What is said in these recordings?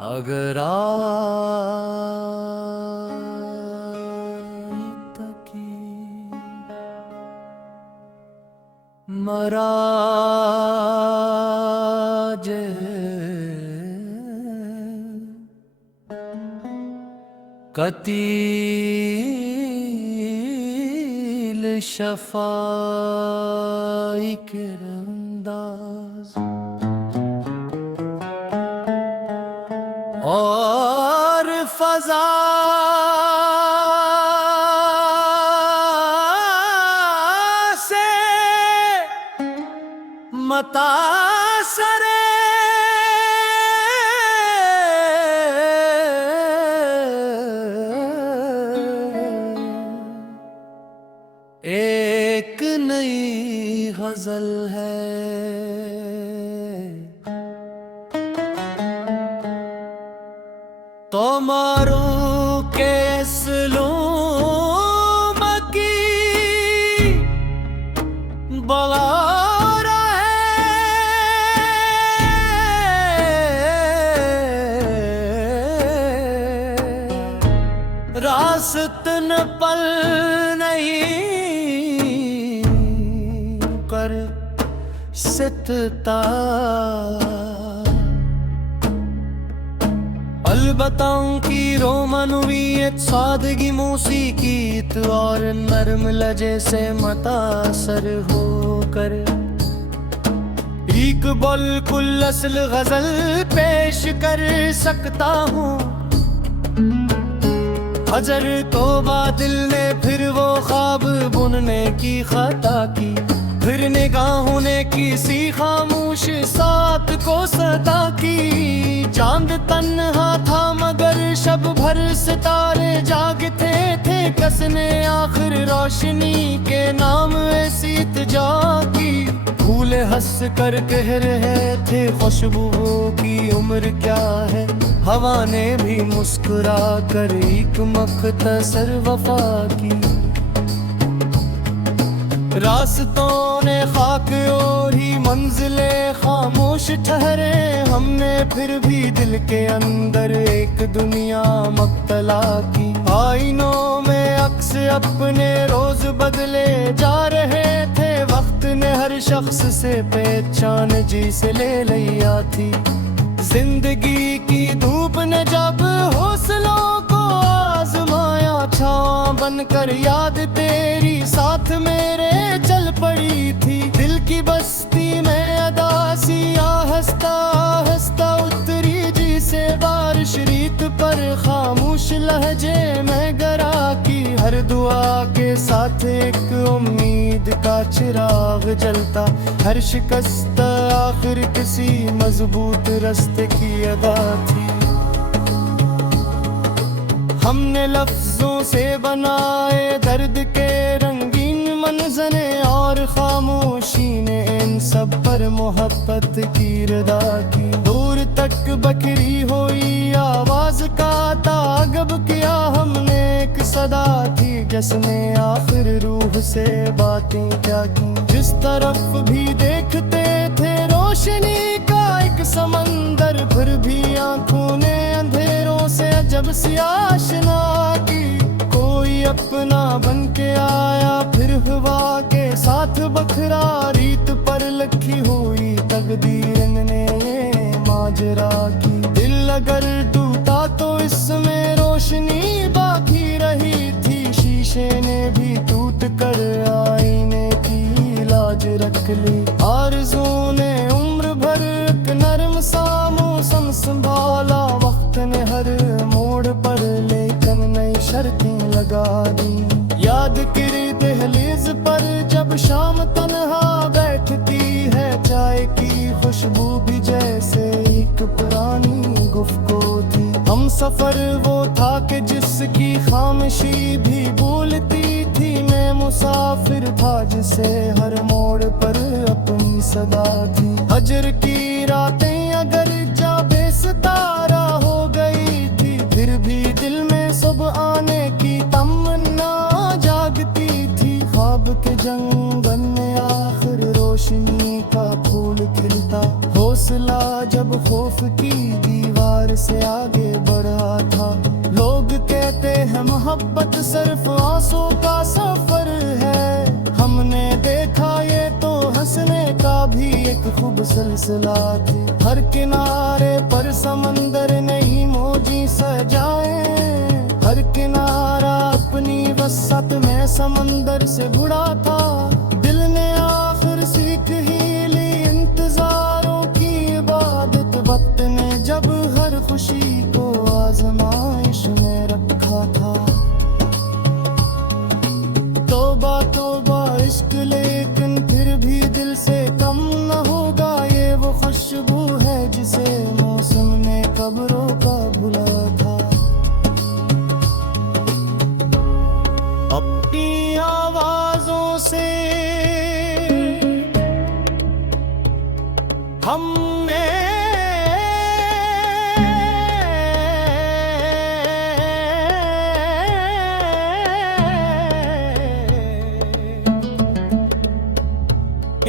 अगर तकी मराज कतील शफाई के अंदाज और फजा से मतासरे एक नई गजल है। तो मारू के सलूम की बगारा है, रास्तन पल नहीं कर सितता अलबताओं की रोमनवीयत सादगी मौसीकीत और नरम लजे से मतासर होकर एक बिल्कुल असल गजल पेश कर सकता हूँ। हजर तौबा दिल ने फिर वो ख्वाब बुनने की खता की, फिर निगाहों ने किसी खामोश साथ को सदा की। चांद तन्हा था मगर शब भर सितारे जागते थे, कसने आखिर रोशनी के नाम ऐसी इत्जा की। फूल हंस कर कह रहे थे खुशबुओं की उम्र क्या है, हवा ने भी मुस्कुरा कर एक मख्तसर वफा की। रास्तों ने खाक और ही मंजिले खामोश ठहरे, हमने फिर भी दिल के अंदर एक दुनिया मक्तला की। आईनों में अक्स अपने रोज बदले जा रहे थे, वक्त ने हर शख्स से पहचान जी से ले लिया थी। जिंदगी की धूप ने जब हौसलों को आजमाया, छांव बनकर याद तेरी साथ मेरे चल पड़ी थी। दिल की बस्ती में अदासी आहिस्ता आहिस्ता उतरी जी से बारिश रीत पर खामोश लहजे में गरा की। हर दुआ के साथ एक उम्मीद का चिराग जलता, हर शिकस्त आखिर किसी मजबूत रास्ते की अदा थी। हमने लफ्जों से बनाए दर्द के रंगीन मंजरे, और खामोशी ने इन सब पर मोहब्बत की रदा की। दूर तक बकरी हुई आवाज का तागब किया हमने, एक सदा थी जिसने आखिर रूह से बातें क्या की। जिस तरफ भी देखते थे रोशनी का एक समंदर, फिर भी आंखों ने अंधेरों से अजब सी आशना की। कोई अपना बन के आया फिर हवा के साथ बखरा, रीत पर लिखी हुई तकदीर ने ये माजरा की। दिल अगर टूटा तो इसमें रोशनी बाकी रही थी, शीशे ने भी टूट कर आईने की लाज रख ली। आरज़ू ने उम्र भर एक नरम सा मौसम संभाला, वक्त ने हर मोड़ पर लेकर नई शर्तें लगा दी। याद किरी दहलीज पर जब शाम तन्हा बैठती है, चाय की खुशबू भी जैसे एक पुरानी गुफ्तगू थी। हम सफर वो था कि जिसकी खामोशी भी बोलती थी, मैं मुसाफिर था जिसे हर मोड़ पर अपनी सदा थी। हजर की रातें अगर जा बेसतारा हो गई थी, फिर भी दिल में सुबह आने की तमन्ना जागती थी। ख्वाब के जंगल में आखिर रोशनी का फूल खिलता, हौसला जब खौफ की दीवार से एक खूब सिलसिला थी। हर किनारे पर समंदर नहीं मौजी सजाए, हर किनारा अपनी वसत में समंदर से बुड़ा था। दिल ने आखिर सीख ही ली इंतजारों की इबादत, वक्त ने जब हर खुशी को आजमाइश में रखा था। तौबा तौबा इश्क, लेकिन फिर भी दिल से कम न होगा। ये वो खुशबू है जिसे मौसम ने कब रोका भुला था। अपनी आवाजों से हमने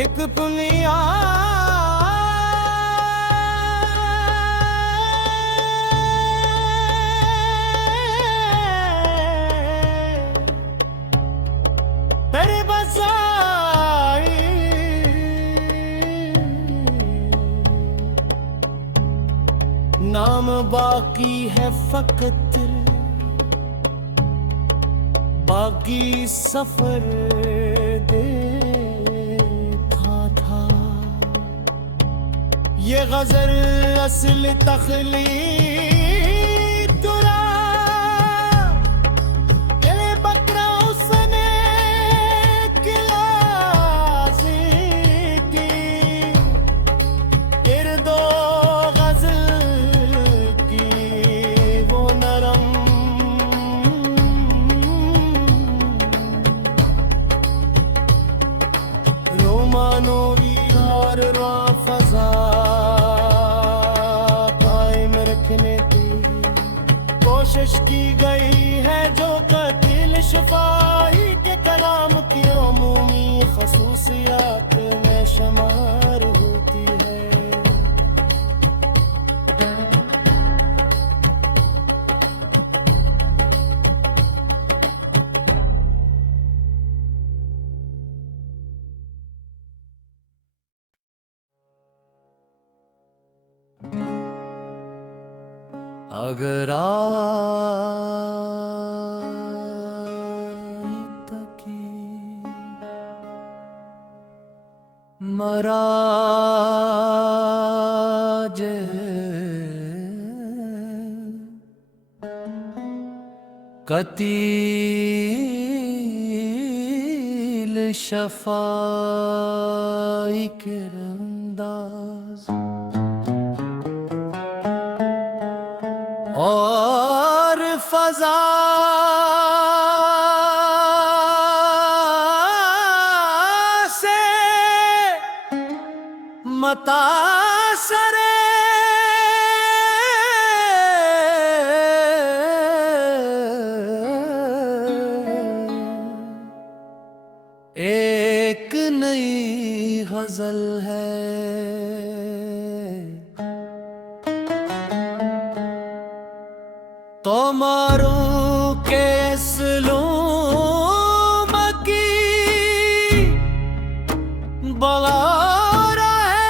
एक दुनिया तेरे बसाई, नाम बाकी है फकत बाकी सफर देखा था। ये गजल असल तखलीक तुरा ये बकरा उसने किलासी की इर्दो गजल की वो नरम रोमानोरी और राफजा कायम रखने की कोशिश की गई है, जो कतिल शफाई के कलाम की अमूमी खसूसियात में शुमार होती है। अगर तकी मराज कतील शफाई के अंदाज और फजा से मतासरे एक नई गजल है। तो मारू के सलूम की बगारा है,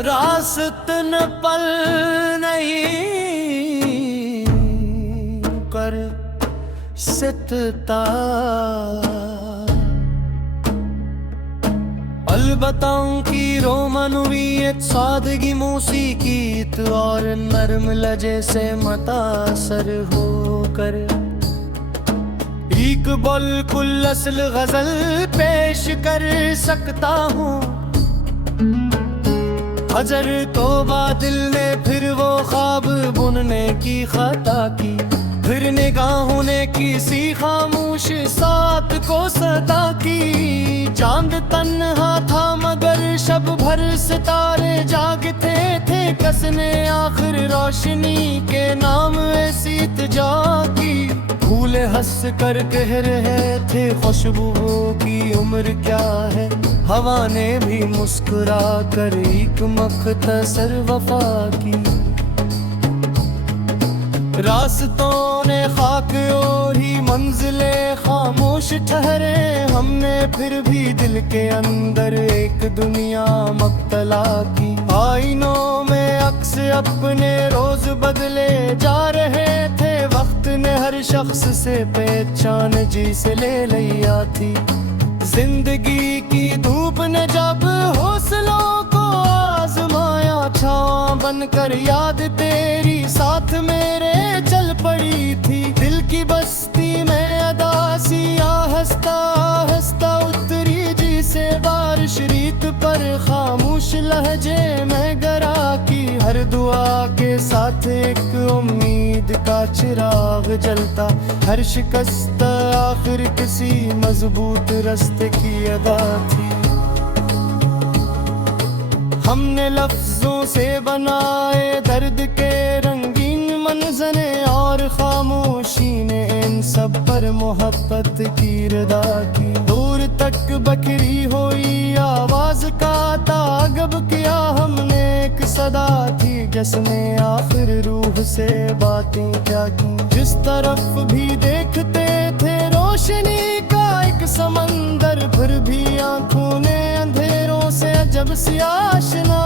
रास्तन पल नहीं कर सितता। अलबत्ताओं की रोमनवी एक सादगी मौसीकीत और नरम लजे से मतासर होकर एक बिल्कुल असल गजल पेश कर सकता हूँ। हजर तौबा दिल ने फिर वो ख्वाब बुनने की खता की, फिर निगाहों ने किसी खामोश साथ को सदा की। चांद तन्हा था मगर शब भर सितारे जागते थे, कसने आखिर रोशनी के नाम ऐसी इल्तिजा की। फूले हंस कर कह रहे थे खुशबुओं की उम्र क्या है, हवा ने भी मुस्कुरा कर एक मख्तसर वफा की। रास्तों ने खाक और ही मंजिले खामोश ठहरे, हमने फिर भी दिल के अंदर एक दुनिया मुब्तला की। आईनों में अक्स अपने रोज बदले जा रहे थे, वक्त ने हर शख्स से पहचान जी से ले लिया थी। जिंदगी की धूप ने जब हौसलों को आजमाया, छांव बनकर याद तेरी साथ मेरे चल पड़ी थी। दिल की बस्ती में अदासी आहिस्ता आहिस्ता उतरी जी से बारिश रीत पर, खामोश लहजे में गरा की। हर दुआ के साथ एक उम्मीद का चिराग जलता, हर शिकस्त आखिर किसी मजबूत रास्ते की अदा थी। हमने लफ्जों से बनाए दर्द के रंगीन मंजरे, और खामोशी ने इन सब पर मोहब्बत की रदा की। दूर तक बखरी हुई आवाज का तागब किया हमने, एक सदा थी जिसने आखिर रूह से बातें क्या की। जिस तरफ भी देखते थे रोशनी का एक समंदर, फिर भी आंखों ने अंधेरों से अजब सी आशना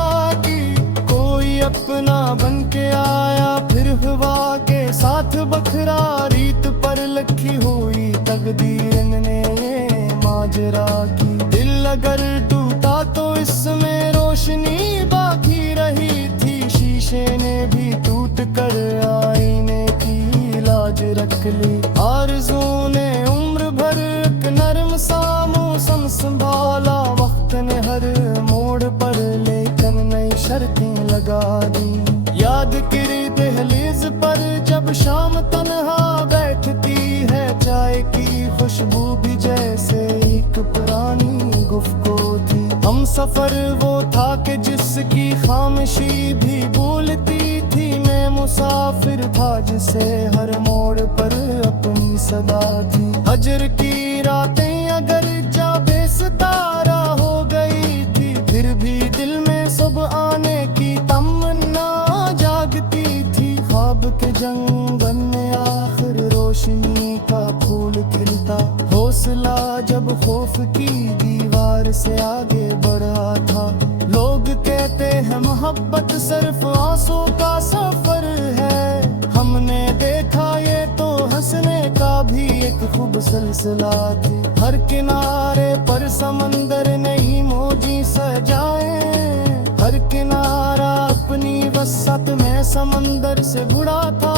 की। कोई अपना बन के आया फिर हवा के साथ बखरा, रीत पर लिखी हुई तकदीर ने ये माजरा की। दिल अगर टूटा तो इसमें रोशनी बाकी रही थी, शीशे ने भी टूट कर आईने की लाज रख ली। आरज़ू ने उम्र भर एक नरम सा मौसम संभाला, वक्त ने हर मोड़ पर लेकिन नई शर्तें लगा दी। याद किरी दहलीज पर जब शाम तन्हा बैठती है, चाय की खुशबू भी जैसे एक पुरानी गुफ्तगू थी। हम सफर वो था कि जिसकी खामोशी भी बोलती थी, मैं मुसाफिर था जिसे हर मोड़ पर अपनी सदा थी। हजर की रातें अगर जा बेसतारा हो गई थी, फिर भी दिल में सुबह आने की तमन्ना जागती थी। ख्वाब के जंगल में आखिर रोशनी का फूल खिलता, हौसला जब खौफ की दीवार से आगे बढ़ा था। लोग कहते हैं मोहब्बत सिर्फ आंसू का सफर है, हमने देखा ये तो हंसने का भी एक खूब सिलसिला थी। हर किनारे पर समंदर नई मौजी सजाए, हर किनारा अपनी वसत में समंदर से जुड़ा था।